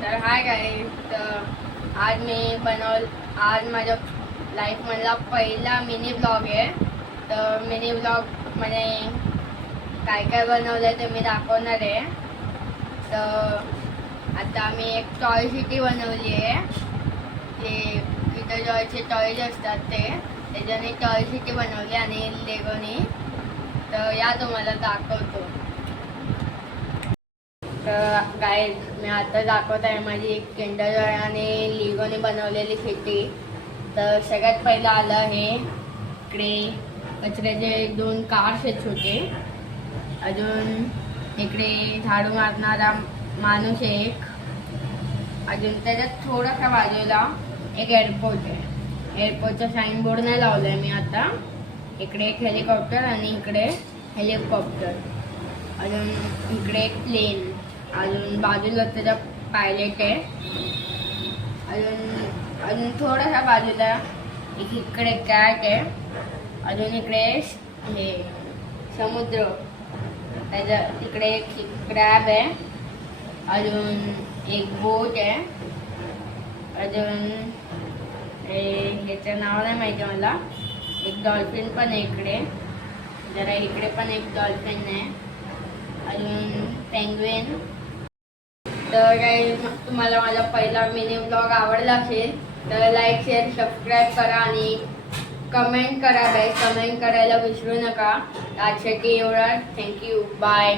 तर hi guys, तर आज माझ्या लाईफमधला पहिला मिनी ब्लॉग आहे. तर मिनी ब्लॉगमध्ये काय काय बनवलं ते मी दाखवणार आहे. तर आता आम्ही एक टॉय सिटी बनवली आहे. ते इथं जॉयचे टॉयज असतात त्याच्याने टॉय सिटी बनवली आणि लेगोनी. तर या तुम्हाला दाखवतो. तर गाईज मी आता दाखवत आहे माझी एक किंडर जॉय आणि लिगोने बनवलेली सिटी. तर सगळ्यात पहिलं आलं हे इकडे कचऱ्याचे 2 कार्स आहेत छोटे. अजून इकडे झाडू मारणारा माणूस एक. अजून त्याच्यात थोडासा बाजूला एक एअरपोर्ट आहे. एअरपोर्टचा साईन बोर्ड नाही लावलाय मी आता. इकडे एक हेलिकॉप्टर आणि इकडे हेलिकॉप्टर. अजून इकडे एक प्लेन. अजून बाजूला त्याचा पायलट आहे. अजून थोडासा बाजूला इकडे कॅट आहे. अजून इकडे हे समुद्र, त्याच्या इकडे एक क्रॅब आहे. अजून एक बोट आहे. अजून ह्याचं नाव नाही माहिती मला. एक डॉल्फिन पण आहे इकडे. जरा इकडे पण एक डॉल्फिन आहे. अजून पेंग्विन. तर काही तुम्हाला माझा पहिला मिनी ब्लॉग आवडला असेल तर लाईक शेअर सबस्क्राईब करा आणि कमेंट करा गाईज. कमेंट करायला विसरू नका. आजसाठी एवढा. थँक्यू. बाय.